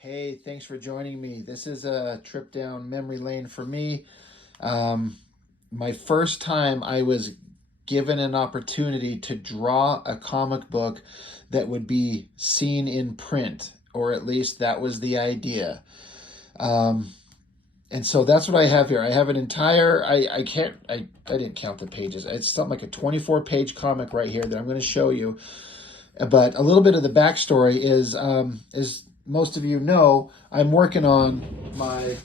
Hey, thanks for joining me. This is a trip down memory lane for me. Um, my first time I was given an opportunity to draw a comic book that would be seen in print, or at least that was the idea. Um, and so that's what I have here. I have an entire, I can't, I didn't count the pages. It's something like a 24-page comic right here that I'm going to show you. But a little bit of the backstory is, as most of you know, I'm working on my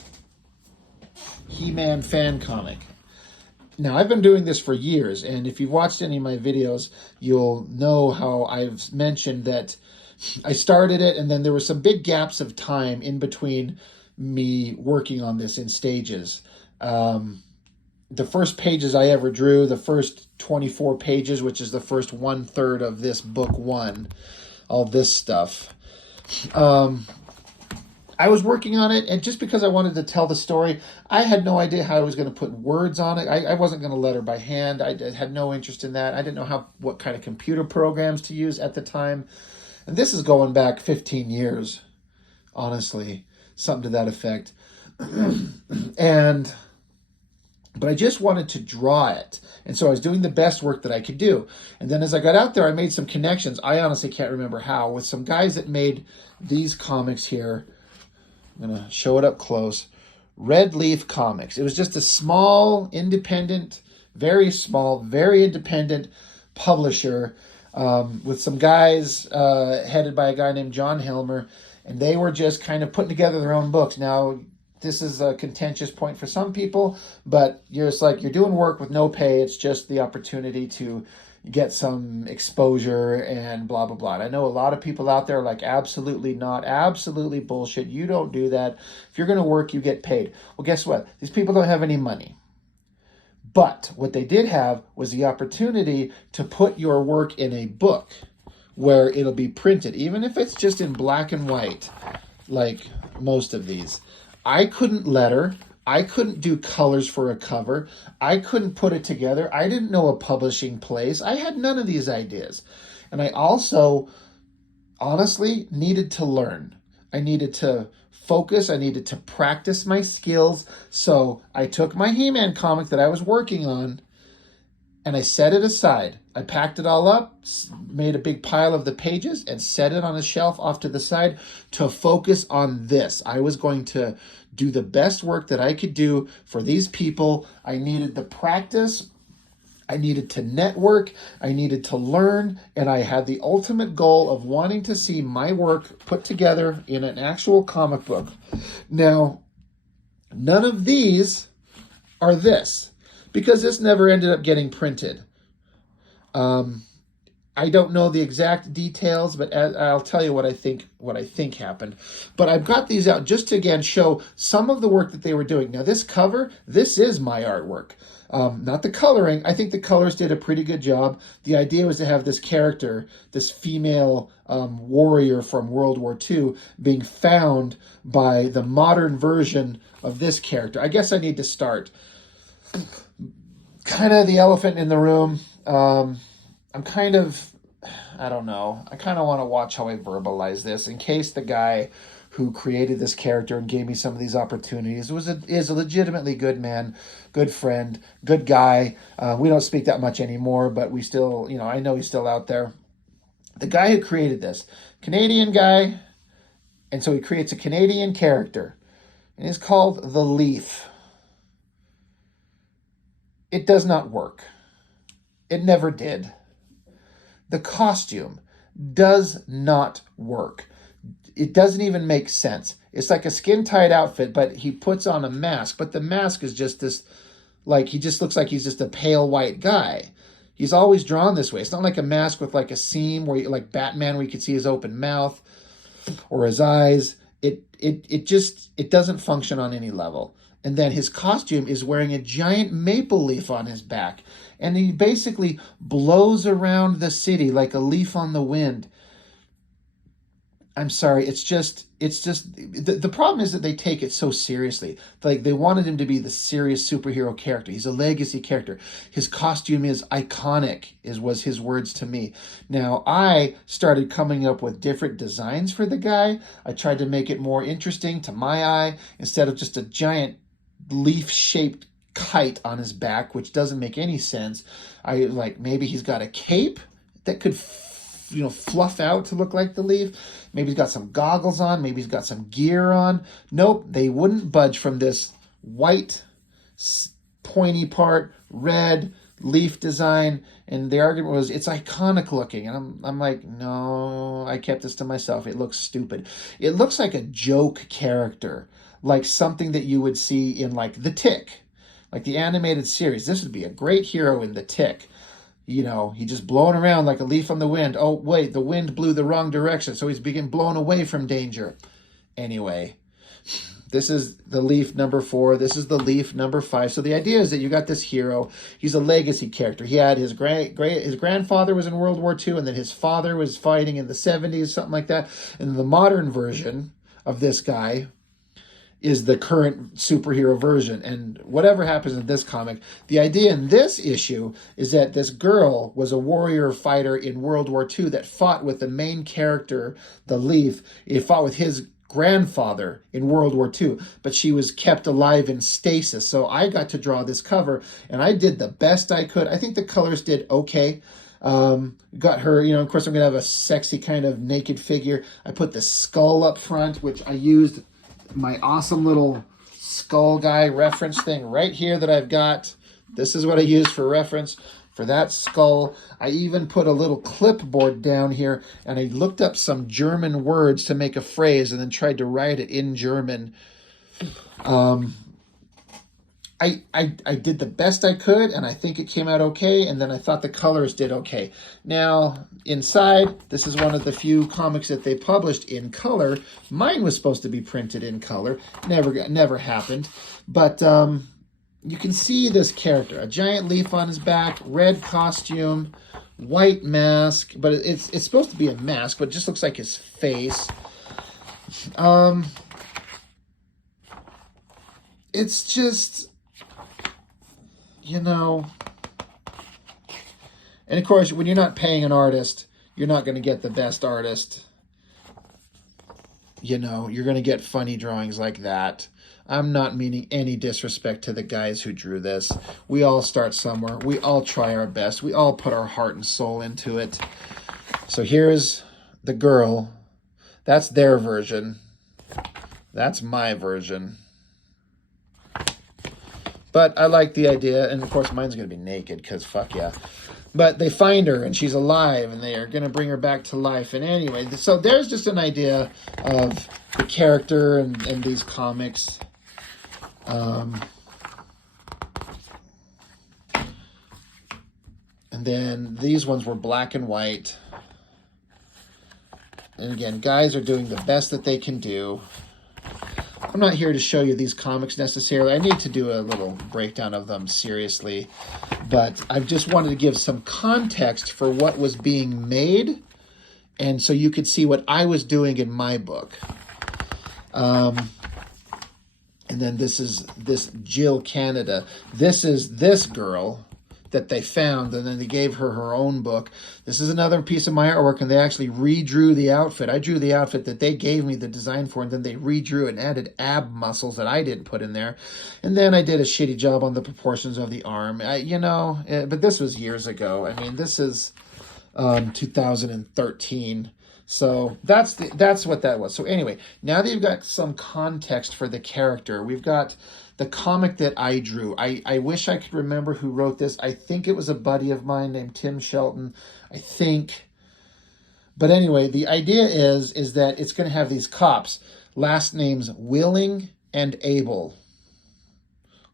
He-Man fan comic. Now, I've been doing this for years, and if you've watched any of my videos, you'll know how I've mentioned that I started it, and then there were some big gaps of time in between me working on this in stages. The first pages I ever drew, the first 24 pages, which is the first 1/3 of this book one, all this stuff. Um, I was working on it, and just because I wanted to tell the story, I had no idea how I was going to put words on it. I wasn't going to letter by hand. I had no interest in that. I didn't know what kind of computer programs to use at the time. And this is going back 15 years, honestly, something to that effect. and but I just wanted to draw it. And so I was doing the best work that I could do. And then as I got out there, I made some connections. I honestly can't remember how, with some guys that made these comics here. I'm going to show it up close. Red Leaf Comics. It was just a small, independent, very small, very independent publisher with some guys headed by a guy named John Helmer. And they were just kind of putting together their own books. Now, this is a contentious point for some people, but you're doing work with no pay. It's just the opportunity to get some exposure and blah, blah, blah. And I know a lot of people out there are like, absolutely not, absolutely bullshit. You don't do that. If you're going to work, you get paid. Well, guess what? These people don't have any money. But what they did have was the opportunity to put your work in a book where it'll be printed, even if it's just in black and white, like most of these. I couldn't letter. I couldn't do colors for a cover. I couldn't put it together. I didn't know a publishing place. I had none of these ideas. And I also, honestly, needed to learn. I needed to focus. I needed to practice my skills. So I took my He-Man comic that I was working on and I set it aside. I packed it all up, made a big pile of the pages, and set it on a shelf off to the side to focus on this. I was going to do the best work that I could do for these people. I needed the practice. I needed to network. I needed to learn. And I had the ultimate goal of wanting to see my work put together in an actual comic book. Now, none of these are this, because this never ended up getting printed. I don't know the exact details, but I'll tell you what I think happened. But I've got these out just to again show some of the work that they were doing. Now this cover, this is my artwork. Not the coloring. I think the colors did a pretty good job. The idea was to have this character, this female warrior from World War II, being found by the modern version of this character. I guess I need to start. Kind of the elephant in the room. I'm kind of, I don't know. I kind of want to watch how I verbalize this in case the guy who created this character and gave me some of these opportunities is a legitimately good man, good friend, good guy. We don't speak that much anymore, but we still, I know he's still out there. The guy who created this, Canadian guy, and so he creates a Canadian character, and he's called the Leaf. It does not work. It never did. The costume does not work. It doesn't even make sense. It's like a skin-tight outfit, but he puts on a mask. But the mask is just this, he just looks like he's just a pale white guy. He's always drawn this way. It's not like a mask with like a seam where, like Batman, where you could see his open mouth or his eyes. It doesn't function on any level. And then his costume is wearing a giant maple leaf on his back. And he basically blows around the city like a leaf on the wind. I'm sorry. It's just the problem is that they take it so seriously. Like they wanted him to be the serious superhero character. He's a legacy character. His costume is iconic, was his words to me. Now I started coming up with different designs for the guy. I tried to make it more interesting to my eye instead of just a giant leaf-shaped kite on his back, which doesn't make any sense. I like maybe he's got a cape that could fluff out to look like the leaf. Maybe he's got some goggles on. Maybe he's got some gear on. Nope, they wouldn't budge from this white, pointy part, red leaf design. And the argument was it's iconic looking. And I'm like, no, I kept this to myself. It looks stupid. It looks like a joke character, like something that you would see in like The Tick, like the animated series. This would be a great hero in The Tick. He just blowing around like a leaf on the wind. Oh, wait, the wind blew the wrong direction, so he's being blown away from danger. Anyway, this is the leaf number 4. This is the leaf number 5. So the idea is that you got this hero. He's a legacy character. He had his grandfather was in World War II, and then his father was fighting in the 70s, something like that. And the modern version of this guy is the current superhero version. And whatever happens in this comic, the idea in this issue is that this girl was a warrior fighter in World War II that fought with the main character, the Leaf. He fought with his grandfather in World War II, but she was kept alive in stasis. So I got to draw this cover, and I did the best I could. I think the colors did okay. Got her, of course I'm going to have a sexy kind of naked figure. I put the skull up front, which I used my awesome little skull guy reference thing right here that I've got. This is what I use for reference for that skull. I even put a little clipboard down here, and I looked up some German words to make a phrase and then tried to write it in German. I did the best I could, and I think it came out okay, and then I thought the colors did okay. Now, inside, this is one of the few comics that they published in color. Mine was supposed to be printed in color. Never happened. But you can see this character. A giant leaf on his back, red costume, white mask, but it's supposed to be a mask, but it just looks like his face. It's just... And of course, when you're not paying an artist, you're not going to get the best artist. You're going to get funny drawings like that. I'm not meaning any disrespect to the guys who drew this. We all start somewhere. We all try our best. We all put our heart and soul into it. So here's the girl. That's their version. That's my version. But I like the idea, and of course mine's going to be naked, because fuck yeah. But they find her, and she's alive, and they are going to bring her back to life. And anyway, so there's just an idea of the character and these comics. And then these ones were black and white. And again, guys are doing the best that they can do. I'm not here to show you these comics necessarily. I need to do a little breakdown of them seriously. But I just wanted to give some context for what was being made, and so you could see what I was doing in my book. And then this is this Jill Canada. This is this girl that they found, and then they gave her her own book. This is another piece of my artwork, and they actually redrew the outfit. I drew the outfit that they gave me the design for, and then they redrew and added ab muscles that I didn't put in there. And then I did a shitty job on the proportions of the arm. But this was years ago. I mean, this is 2013. So that's what that was. So anyway, now that you've got some context for the character, we've got the comic that I drew. I wish I could remember who wrote this. I think it was a buddy of mine named Tim Shelton. I think. But anyway, the idea is that it's going to have these cops. Last names Willing and Able.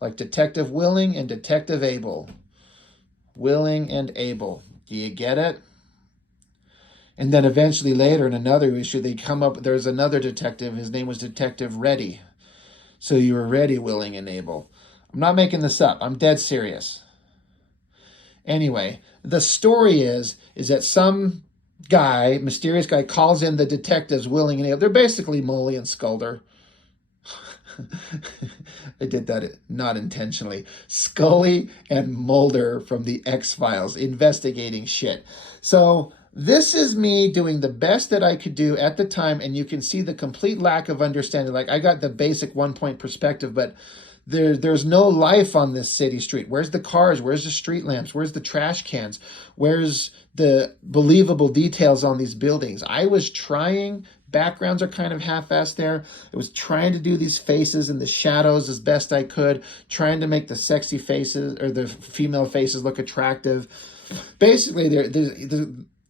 Like Detective Willing and Detective Able. Willing and Able. Do you get it? And then eventually later in another issue, they come up, there's another detective. His name was Detective Ready. So you were ready, willing, and able. I'm not making this up. I'm dead serious. Anyway, the story is that some guy, mysterious guy, calls in the detectives willing and able. They're basically Mully and Skulder. I did that not intentionally. Scully and Mulder from the X-Files investigating shit. So this is me doing the best that I could do at the time, and you can see the complete lack of understanding. Like, I got the basic 1 point perspective, but there's no life on this city street. Where's the cars? Where's the street lamps? Where's the trash cans? Where's the believable details on these buildings? I was trying. Backgrounds are kind of half-assed there. I was trying to do these faces and the shadows as best I could, trying to make the sexy faces or the female faces look attractive. Basically,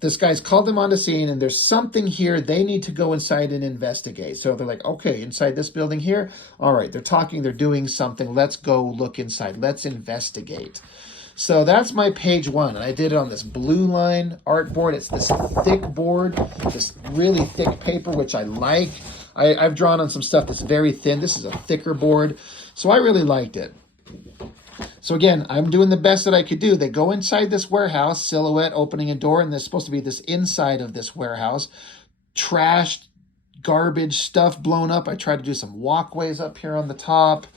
this guy's called them on the scene, and there's something here they need to go inside and investigate. So they're like, okay, inside this building here, all right, they're talking, they're doing something. Let's go look inside. Let's investigate. So that's my page 1, and I did it on this blue line artboard. It's this thick board, this really thick paper, which I like. I've drawn on some stuff that's very thin. This is a thicker board, so I really liked it. So again, I'm doing the best that I could do. They go inside this warehouse, silhouette opening a door, and there's supposed to be this inside of this warehouse. Trashed, garbage, stuff blown up. I tried to do some walkways up here on the top.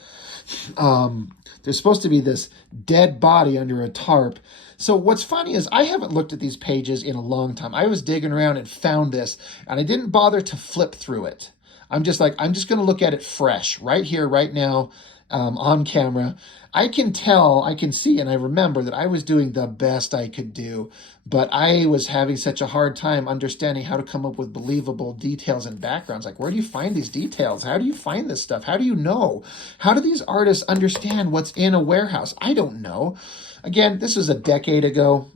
There's supposed to be this dead body under a tarp. So what's funny is I haven't looked at these pages in a long time. I was digging around and found this, and I didn't bother to flip through it. I'm just going to look at it fresh, right here, right now, on camera. I can tell, I can see, and I remember that I was doing the best I could do, but I was having such a hard time understanding how to come up with believable details and backgrounds. Like, where do you find these details? How do you find this stuff? How do you know? How do these artists understand what's in a warehouse? I don't know. Again, this is a decade ago.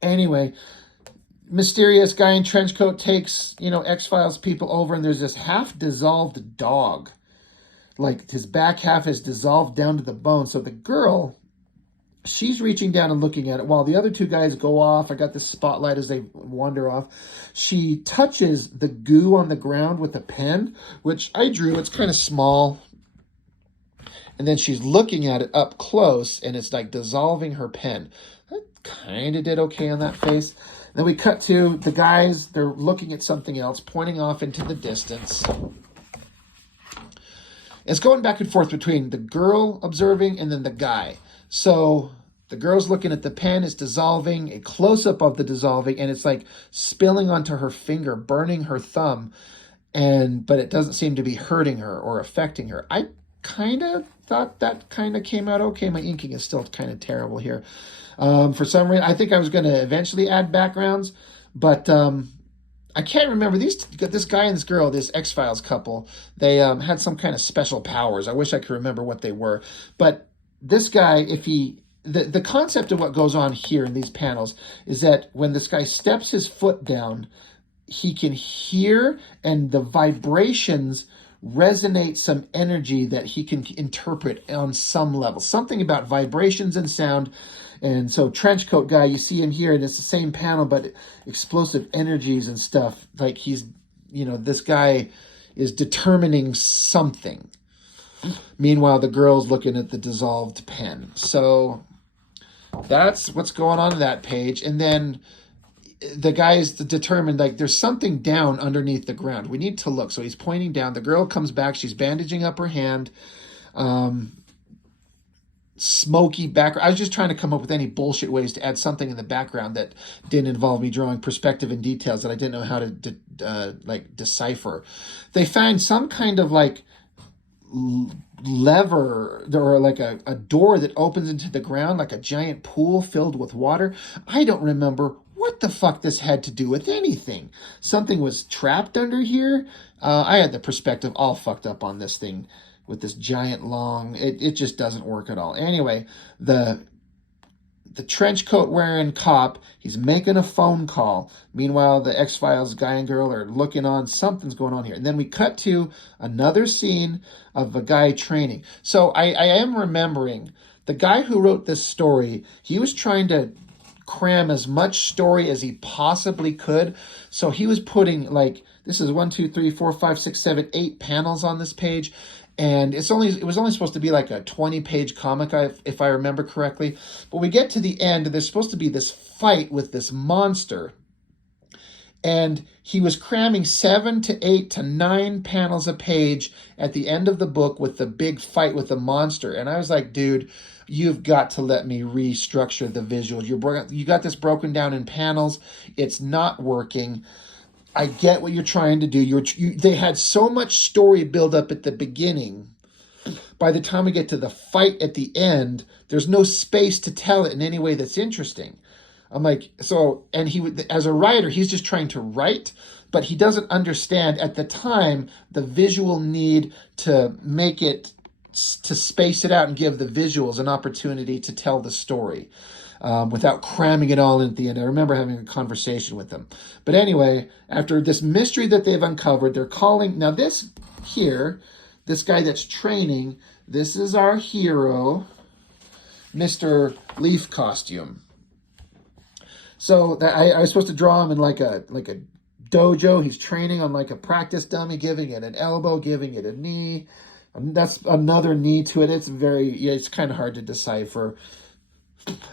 Anyway, mysterious guy in trench coat takes, X-Files people over, and there's this half-dissolved dog. Like, his back half is dissolved down to the bone. So the girl, she's reaching down and looking at it while the other two guys go off. I got this spotlight as they wander off. She touches the goo on the ground with a pen, which I drew. It's kind of small. And then she's looking at it up close, and it's like dissolving her pen. I kind of did okay on that face. Then we cut to the guys. They're looking at something else, pointing off into the distance. It's going back and forth between the girl observing and then the guy. So the girl's looking at the pen, it's dissolving, a close-up of the dissolving, and it's like spilling onto her finger, burning her thumb, but it doesn't seem to be hurting her or affecting her. I kind of thought that kind of came out okay. My inking is still kind of terrible here. For some reason, I think I was going to eventually add backgrounds, but I can't remember. This guy and this girl, this X-Files couple, they had some kind of special powers. I wish I could remember what they were. But this guy, the concept of what goes on here in these panels is that when this guy steps his foot down, he can hear, and the vibrations resonate some energy that he can interpret on some level. Something about vibrations and sound. And so trench coat guy, you see him here, and it's the same panel, but explosive energies and stuff. Like this guy is determining something. Meanwhile, the girl's looking at the dissolved pen. So that's what's going on that page. And then the guy's determined, like, there's something down underneath the ground. We need to look. So he's pointing down. The girl comes back. She's bandaging up her hand. Smoky background. I was just trying to come up with any bullshit ways to add something in the background that didn't involve me drawing perspective and details that I didn't know how to decipher. They find some kind of like lever or like a door that opens into the ground, like a giant pool filled with water. I don't remember what the fuck this had to do with anything. Something was trapped under here. I had the perspective all fucked up on this thing with this giant long, it just doesn't work at all. Anyway, the trench coat wearing cop, he's making a phone call. Meanwhile, the X-Files guy and girl are looking on. Something's going on here. And then we cut to another scene of a guy training. So I am remembering the guy who wrote this story, he was trying to cram as much story as he possibly could. So he was putting, like, this is 1, 2, 3, 4, 5, 6, 7, 8 panels on this page. And it was only supposed to be like a 20-page comic, if I remember correctly. But we get to the end, and there's supposed to be this fight with this monster. And he was cramming 7 to 8 to 9 panels a page at the end of the book with the big fight with the monster. And I was like, dude, you've got to let me restructure the visuals. You got this broken down in panels. It's not working. I get what you're trying to do. They had so much story build up at the beginning. By the time we get to the fight at the end, there's no space to tell it in any way that's interesting. I'm like, so, and as a writer, he's just trying to write, but he doesn't understand at the time the visual need to make it, to space it out and give the visuals an opportunity to tell the story. Without cramming it all in at the end. I remember having a conversation with them. But anyway, after this mystery that they've uncovered, they're calling, now this guy that's training, this is our hero, Mr. Leaf Costume. So I was supposed to draw him in like a dojo. He's training on like a practice dummy, giving it an elbow, giving it a knee. That's another knee to it. It's kind of hard to decipher.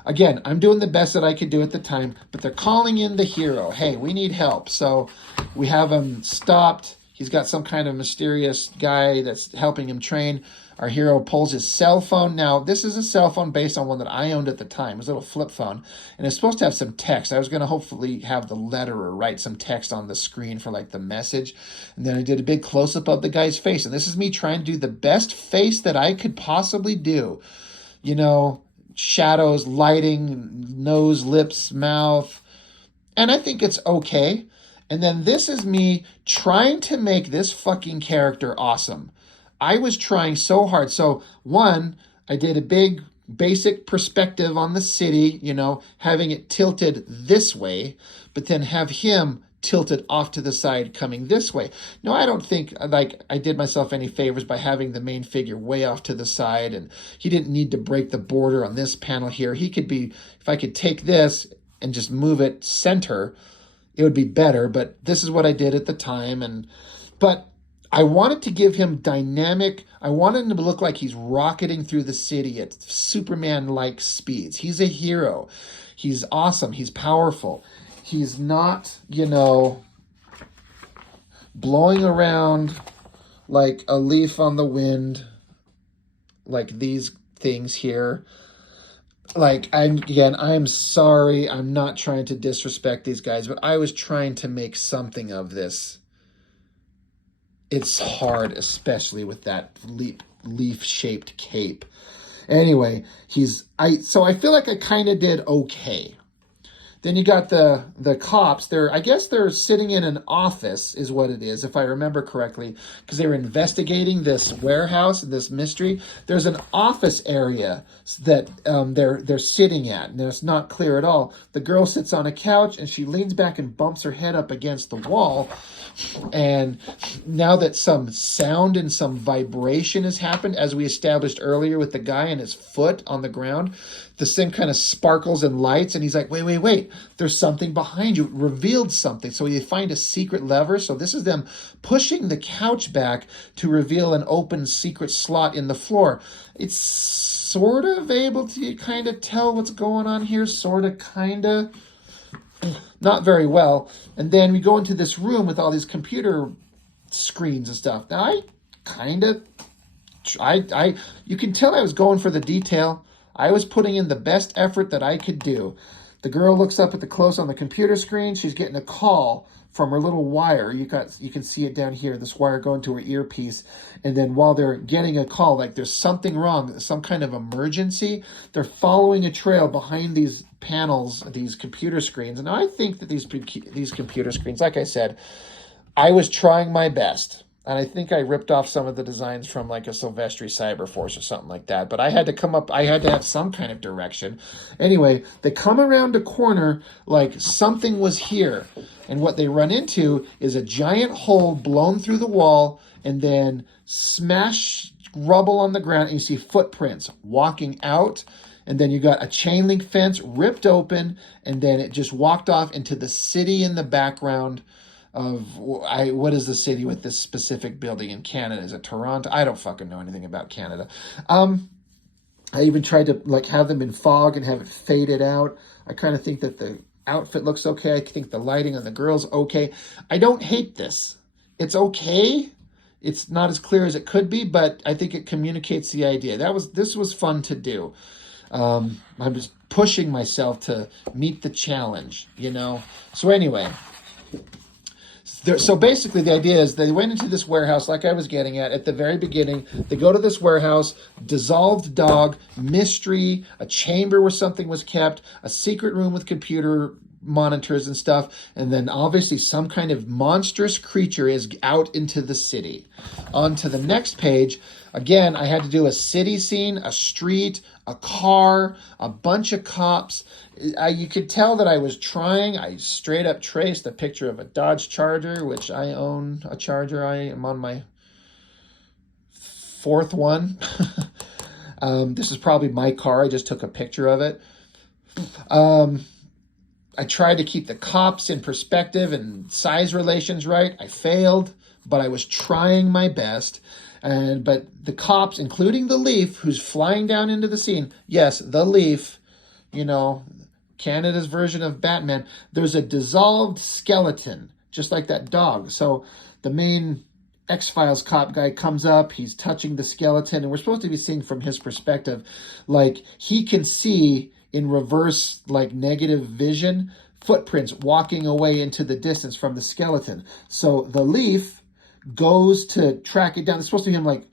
Again, I'm doing the best that I could do at the time, but they're calling in the hero. Hey, we need help. So we have him stopped. He's got some kind of mysterious guy that's helping him train. Our hero pulls his cell phone. Now, this is a cell phone based on one that I owned at the time. It was a little flip phone, and it's supposed to have some text. I was going to hopefully have the letterer write some text on the screen for like the message. And then I did a big close-up of the guy's face, and this is me trying to do the best face that I could possibly do. You know, shadows, lighting, nose, lips, mouth. And I think it's okay. And then this is me trying to make this fucking character awesome. I was trying so hard. So one, I did a big basic perspective on the city, you know, having it tilted this way, but then have him tilted off to the side coming this way. No, I don't think like I did myself any favors by having the main figure way off to the side, and he didn't need to break the border on this panel here. He could be, if I could take this and just move it center, it would be better, but this is what I did at the time. But I wanted to give him dynamic, I wanted him to look like he's rocketing through the city at Superman-like speeds. He's a hero. He's awesome. He's powerful. He's not, you know, blowing around like a leaf on the wind, like these things here. Like, I'm sorry. I'm not trying to disrespect these guys, but I was trying to make something of this. It's hard, especially with that leaf-shaped cape. Anyway, so I feel like I kind of did okay. Then you got the cops. I guess they're sitting in an office is what it is, if I remember correctly, because they were investigating this warehouse and this mystery. There's an office area that they're sitting at, and it's not clear at all. The girl sits on a couch, and she leans back and bumps her head up against the wall. And now that some sound and some vibration has happened, as we established earlier with the guy and his foot on the ground, the same kind of sparkles and lights, and he's like, wait, there's something behind you. It revealed something. So you find a secret lever. So this is them pushing the couch back to reveal an open secret slot in the floor. It's sort of able to kind of tell what's going on here, sort of, kind of. Not very well. And then we go into this room with all these computer screens and stuff. Now, you can tell I was going for the detail. I was putting in the best effort that I could do. The girl looks up at the close on the computer screen. She's getting a call from her little wire. You can see it down here, this wire going to her earpiece. And then while they're getting a call, like there's something wrong, some kind of emergency, they're following a trail behind these panels, these computer screens. And I think that these computer screens, like I said, I was trying my best. And I think I ripped off some of the designs from like a Silvestri Cyberforce or something like that. But I had to have some kind of direction. Anyway, they come around a corner like something was here. And what they run into is a giant hole blown through the wall and then smash rubble on the ground. And you see footprints walking out. And then you got a chain link fence ripped open. And then it just walked off into the city in the background. What is the city with this specific building in Canada? Is it Toronto? I don't fucking know anything about Canada. I even tried to like have them in fog and have it faded out. I kind of think that the outfit looks okay. I think the lighting on the girl's okay. I don't hate this. It's okay. It's not as clear as it could be, but I think it communicates the idea. This was fun to do. I'm just pushing myself to meet the challenge, you know? So anyway, so basically the idea is they went into this warehouse like I was getting at the very beginning. They go to this warehouse, dissolved dog, mystery, a chamber where something was kept, a secret room with computer monitors and stuff, and then obviously some kind of monstrous creature is out into the city. On to the next page. Again, I had to do a city scene, a street, a car, a bunch of cops. You could tell that I was trying. I straight up traced a picture of a Dodge Charger, which I own a Charger. I am on my fourth one. This is probably my car. I just took a picture of it. I tried to keep the cops in perspective and size relations right. I failed, but I was trying my best. But the cops, including the Leaf, who's flying down into the scene, yes, the Leaf, you know, Canada's version of Batman, there's a dissolved skeleton, just like that dog. So the main X-Files cop guy comes up, he's touching the skeleton, and we're supposed to be seeing from his perspective, like he can see in reverse, like negative vision, footprints walking away into the distance from the skeleton. So the Leaf goes to track it down. It's supposed to be him like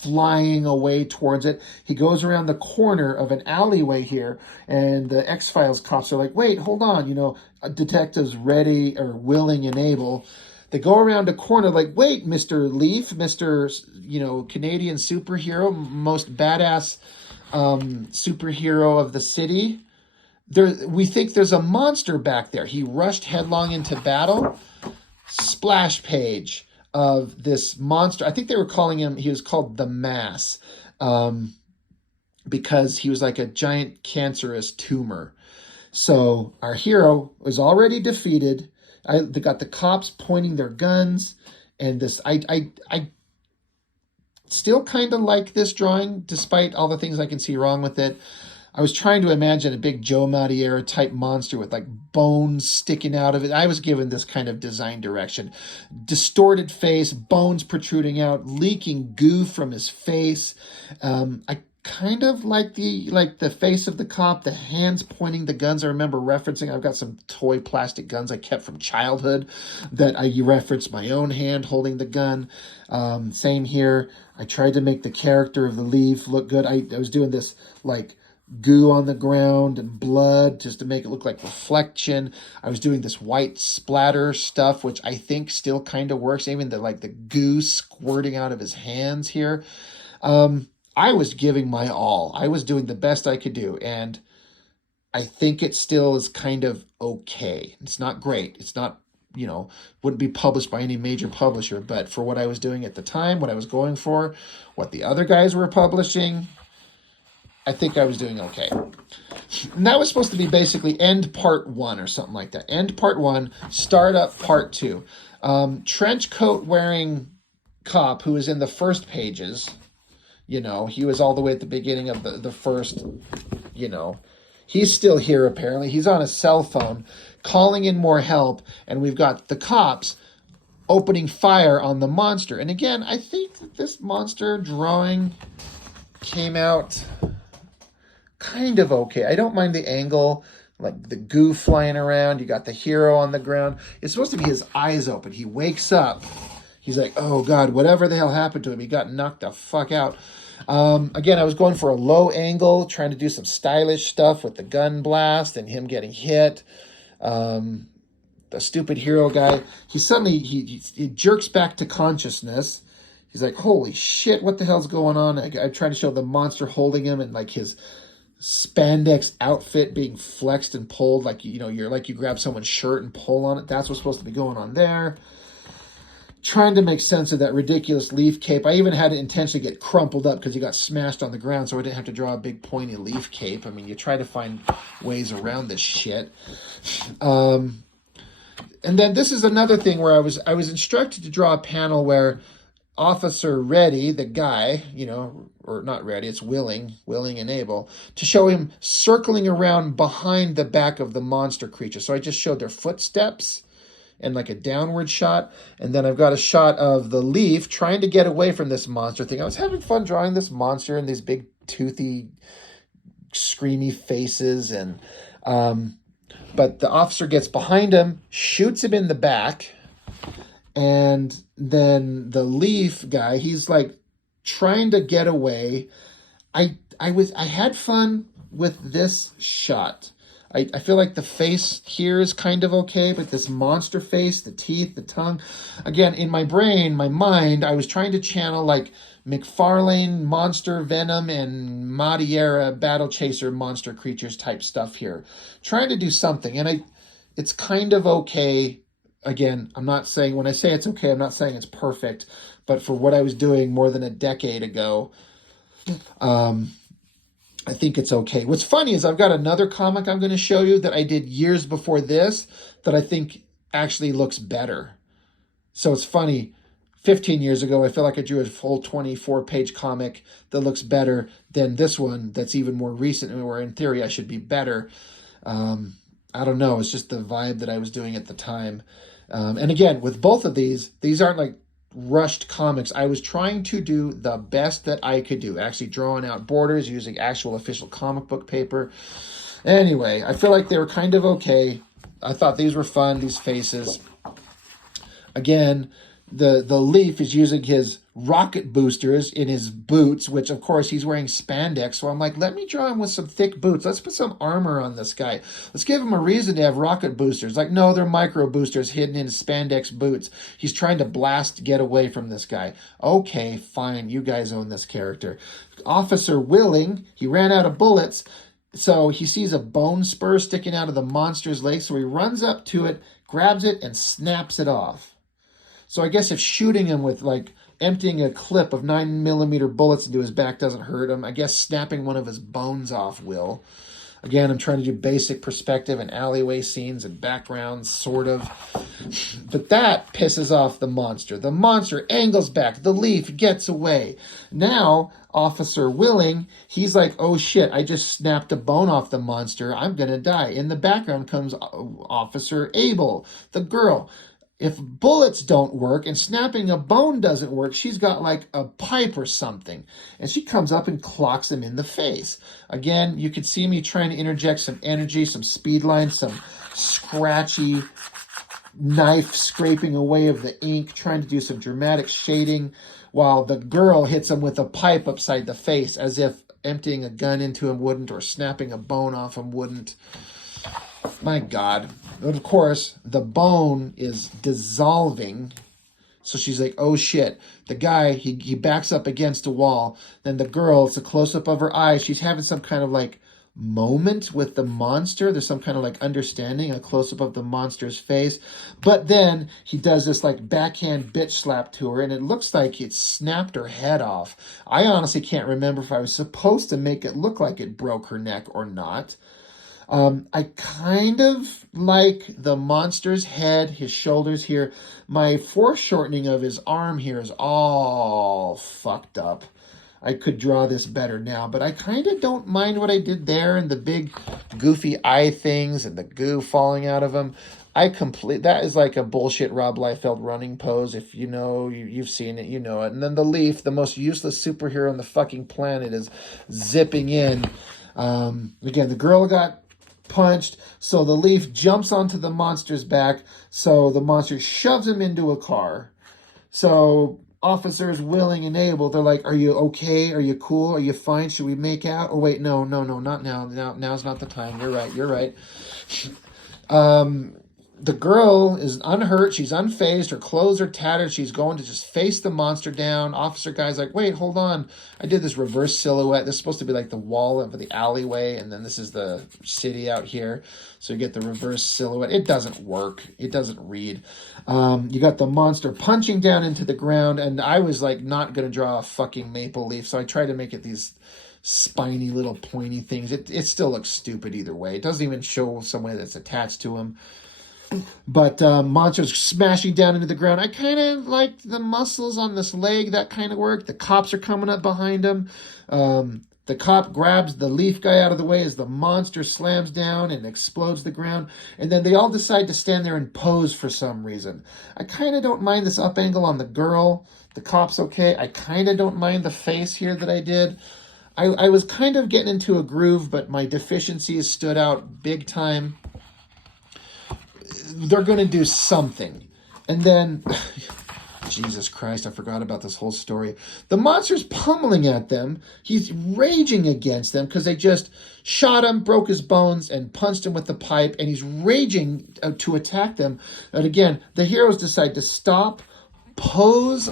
flying away towards it. He goes around the corner of an alleyway here, and the X-Files cops are like, wait, hold on, you know, detectives ready or willing and able. They go around a corner like, wait, Mr. Leaf, Mr., you know, Canadian superhero, most badass superhero of the city. We think there's a monster back there. He rushed headlong into battle. Splash page of this monster. I think they were calling him, he was called the Mass, because he was like a giant cancerous tumor. So our hero was already defeated. They got the cops pointing their guns, and this, I still kind of like this drawing, despite all the things I can see wrong with it. I was trying to imagine a big Joe Madureira type monster with like bones sticking out of it. I was given this kind of design direction. Distorted face, bones protruding out, leaking goo from his face. I kind of like the face of the cop, the hands pointing the guns. I remember referencing, I've got some toy plastic guns I kept from childhood that I referenced my own hand holding the gun. Same here. I tried to make the character of the Leaf look good. I was doing this like goo on the ground and blood just to make it look like reflection. I was doing this white splatter stuff, which I think still kind of works. Even the goo squirting out of his hands here. I was giving my all. I was doing the best I could do, and I think it still is kind of okay. It's not great. It's not, you know, wouldn't be published by any major publisher, but for what I was doing at the time, what I was going for, what the other guys were publishing, I think I was doing okay. And that was supposed to be basically end part 1 or something like that. End part 1, start up part 2. Trench coat wearing cop who was in the first pages, you know, he was all the way at the beginning of the first, you know, he's still here apparently. He's on a cell phone calling in more help, and we've got the cops opening fire on the monster. And again, I think that this monster drawing came out kind of okay. I don't mind the angle, like the goo flying around. You got the hero on the ground. It's supposed to be his eyes open. He wakes up. He's like, oh God, whatever the hell happened to him. He got knocked the fuck out. Again, I was going for a low angle, trying to do some stylish stuff with the gun blast and him getting hit. The stupid hero guy, he suddenly, he jerks back to consciousness. He's like, holy shit, what the hell's going on? I'm trying to show the monster holding him and like his spandex outfit being flexed and pulled, like, you know, you're like you grab someone's shirt and pull on it. That's what's supposed to be going on there. Trying to make sense of that ridiculous Leaf cape. I even had it intentionally get crumpled up because he got smashed on the ground, so I didn't have to draw a big pointy Leaf cape. I mean, you try to find ways around this shit. And then this is another thing where I was instructed to draw a panel where Officer Ready, the guy, or not Ready, it's Willing and Able, to show him circling around behind the back of the monster creature. So I just showed their footsteps and like a downward shot. And then I've got a shot of the Leaf trying to get away from this monster thing. I was having fun drawing this monster and these big toothy, screamy faces. But the officer gets behind him, shoots him in the back. And then the Leaf guy, he's like trying to get away. I had fun with this shot. I feel like the face here is kind of okay, but this monster face, the teeth, the tongue, again, in my brain, my mind, I was trying to channel like McFarlane Monster Venom and Madeira Battle Chaser monster creatures type stuff here. Trying to do something, and it's kind of okay. Again, I'm not saying, when I say it's okay, I'm not saying it's perfect, but for what I was doing more than a decade ago, I think it's okay. What's funny is I've got another comic I'm going to show you that I did years before this that I think actually looks better. So it's funny. 15 years ago, I feel like I drew a full 24-page comic that looks better than this one that's even more recent, where in theory I should be better. I don't know. It's just the vibe that I was doing at the time. And again, with both of these aren't like rushed comics. I was trying to do the best that I could do, actually drawing out borders using actual official comic book paper. Anyway, I feel like they were kind of okay. I thought these were fun, these faces. Again, the Leaf is using his rocket boosters in his boots, which of course he's wearing spandex. So I'm like, let me draw him with some thick boots. Let's put some armor on this guy. Let's give him a reason to have rocket boosters. Like, no, they're micro boosters hidden in spandex boots. He's trying to get away from this guy. Okay, fine. You guys own this character. Officer Willing, he ran out of bullets. So he sees a bone spur sticking out of the monster's leg. So he runs up to it, grabs it, and snaps it off. So I guess if shooting him with like emptying a clip of 9mm bullets into his back doesn't hurt him, I guess snapping one of his bones off will. Again, I'm trying to do basic perspective and alleyway scenes and backgrounds, sort of. But that pisses off the monster. The monster angles back. The Leaf gets away. Now, Officer Willing, he's like, oh shit, I just snapped a bone off the monster. I'm going to die. In the background comes Officer Able, the girl. If bullets don't work and snapping a bone doesn't work, she's got like a pipe or something. And she comes up and clocks him in the face. Again, you could see me trying to interject some energy, some speed lines, some scratchy knife scraping away of the ink, trying to do some dramatic shading, while the girl hits him with a pipe upside the face, as if emptying a gun into him wouldn't, or snapping a bone off him wouldn't. My God. But of course, the bone is dissolving. So she's like, oh shit. The guy, he backs up against a wall. Then the girl, it's a close-up of her eyes. She's having some kind of like moment with the monster. There's some kind of like understanding, a close-up of the monster's face. But then he does this like backhand bitch slap to her, and it looks like it snapped her head off. I honestly can't remember if I was supposed to make it look like it broke her neck or not. I kind of like the monster's head, his shoulders here. My foreshortening of his arm here is all fucked up. I could draw this better now, but I kind of don't mind what I did there, and the big goofy eye things and the goo falling out of him. That is like a bullshit Rob Liefeld running pose. If you know, you've seen it, you know it. And then the Leaf, the most useless superhero on the fucking planet, is zipping in. Again, the girl got punched, so the Leaf jumps onto the monster's back, so the monster shoves him into a car. So officers Willing and Able, they're like, are you okay? Are you cool? Are you fine? Should we make out? Oh wait, no, not now. Now's not the time. You're right. The girl is unhurt. She's unfazed. Her clothes are tattered. She's going to just face the monster down. Officer guy's like, wait, hold on. I did this reverse silhouette. This is supposed to be like the wall of the alleyway, and then this is the city out here. So you get the reverse silhouette. It doesn't work. It doesn't read. You got the monster punching down into the ground, and I was like not going to draw a fucking maple leaf, so I tried to make it these spiny little pointy things. It still looks stupid either way. It doesn't even show some way that's attached to him. But Monster's smashing down into the ground. I kind of like the muscles on this leg. That kind of work. The cops are coming up behind him. The cop grabs the Leaf guy out of the way as the monster slams down and explodes the ground. And then they all decide to stand there and pose for some reason. I kind of don't mind this up angle on the girl. The cop's okay. I kind of don't mind the face here that I did. I was kind of getting into a groove, but my deficiencies stood out big time. They're going to do something. And then, Jesus Christ, I forgot about this whole story. The monster's pummeling at them. He's raging against them because they just shot him, broke his bones, and punched him with the pipe. And he's raging to attack them. And again, the heroes decide to stop, pose,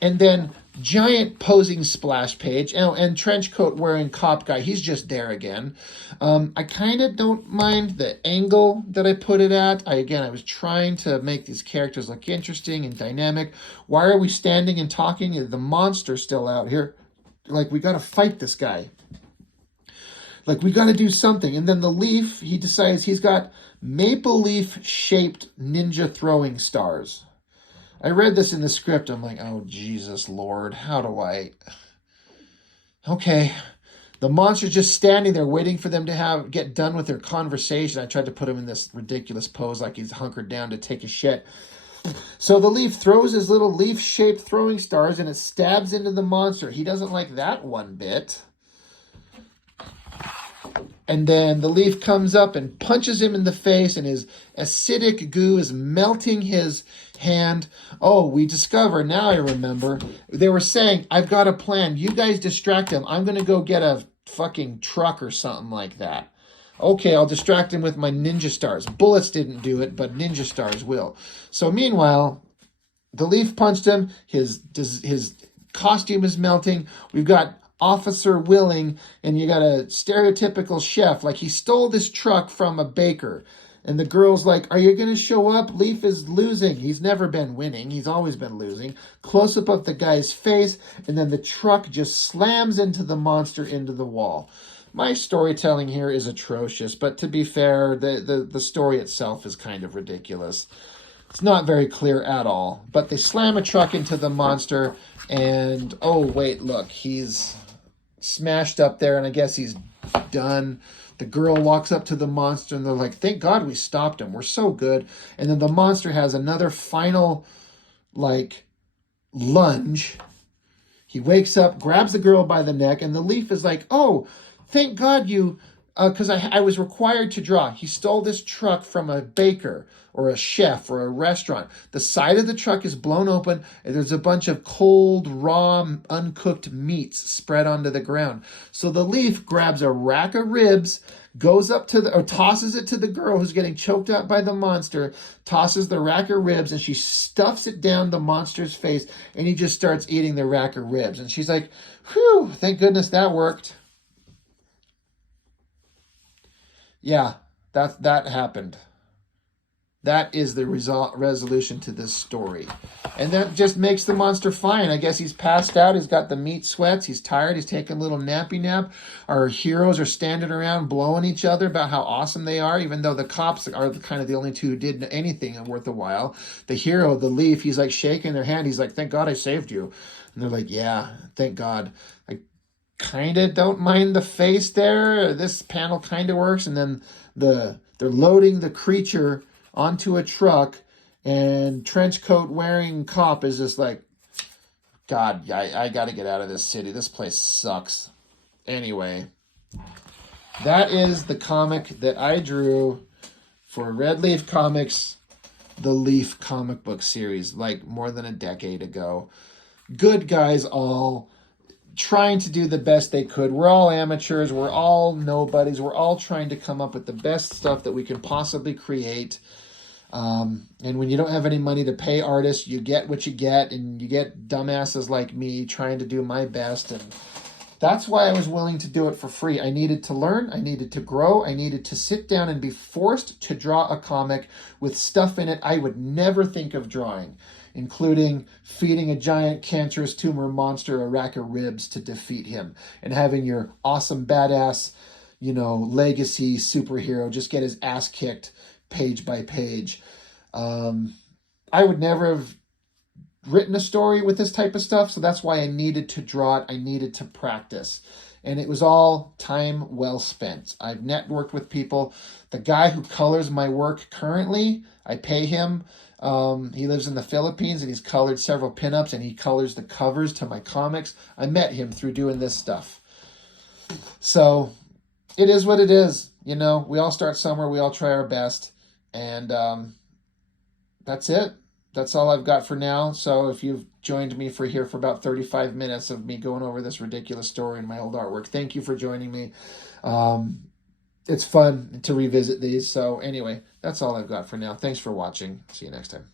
and then giant posing splash page, and trench coat wearing cop guy. He's just there again. I kind of don't mind the angle that I put it at. I was trying to make these characters look interesting and dynamic. Why are we standing and talking? The monster's still out here. Like, we got to fight this guy. Like, we got to do something. And then the Leaf, he decides he's got maple leaf shaped ninja throwing stars. I read this in the script. I'm like, oh, Jesus, Lord, how do I... Okay. The monster's just standing there waiting for them to get done with their conversation. I tried to put him in this ridiculous pose like he's hunkered down to take a shit. So the Leaf throws his little leaf-shaped throwing stars and it stabs into the monster. He doesn't like that one bit. And then the Leaf comes up and punches him in the face, and his acidic goo is melting his hand. Oh, we discover, now I remember, they were saying, I've got a plan. You guys distract him. I'm going to go get a fucking truck or something like that. Okay, I'll distract him with my ninja stars. Bullets didn't do it, but ninja stars will. So meanwhile, the Leaf punched him. His costume is melting. We've got Officer Willing, and you got a stereotypical chef. Like, he stole this truck from a baker. And the girl's like, are you going to show up? Leaf is losing. He's never been winning. He's always been losing. Close-up of the guy's face, and then the truck just slams into the monster into the wall. My storytelling here is atrocious, but to be fair, the story itself is kind of ridiculous. It's not very clear at all. But they slam a truck into the monster, and, oh, wait, look, he's smashed up there, and I guess he's done. The girl walks up to the monster, and they're like, thank God we stopped him. We're so good. And then the monster has another final, like, lunge. He wakes up, grabs the girl by the neck, and the Leaf is like, oh, thank God you... because I was required to draw. He stole this truck from a baker or a chef or a restaurant. The side of the truck is blown open, and there's a bunch of cold, raw, uncooked meats spread onto the ground. So the Leaf grabs a rack of ribs, goes up to or tosses it to the girl who's getting choked out by the monster, tosses the rack of ribs, and she stuffs it down the monster's face, and he just starts eating the rack of ribs. And she's like, whew, thank goodness that worked. Yeah, that happened. That is the resolution to this story. And that just makes the monster fine. I guess he's passed out. He's got the meat sweats. He's tired. He's taking a little nappy nap. Our heroes are standing around blowing each other about how awesome they are, even though the cops are kind of the only two who did anything worth a while. The hero, the Leaf, he's like shaking their hand. He's like, thank God I saved you. And they're like, yeah, thank God. Kind of don't mind the face there. This panel kind of works. And then they're loading the creature onto a truck, and trench coat wearing cop is just like, God, I got to get out of this city. This place sucks. Anyway, that is the comic that I drew for Red Leaf Comics, the Leaf comic book series, like more than a decade ago. Good guys all trying to do the best they could. We're all amateurs. We're all nobodies. We're all trying to come up with the best stuff that we can possibly create. And when you don't have any money to pay artists, you get what you get, and you get dumbasses like me trying to do my best. And that's why I was willing to do it for free. I needed to learn. I needed to grow. I needed to sit down and be forced to draw a comic with stuff in it I would never think of drawing, including feeding a giant cancerous tumor monster a rack of ribs to defeat him, and having your awesome badass, legacy superhero just get his ass kicked page by page. I would never have written a story with this type of stuff, so that's why I needed to draw it. I needed to practice. And it was all time well spent. I've networked with people. The guy who colors my work currently, I pay him. He lives in the Philippines and he's colored several pinups and he colors the covers to my comics. I met him through doing this stuff. So it is what it is. You know, we all start somewhere. We all try our best. And that's it. That's all I've got for now. So if you've joined me for about 35 minutes of me going over this ridiculous story in my old artwork, thank you for joining me. It's fun to revisit these. So anyway, that's all I've got for now. Thanks for watching. See you next time.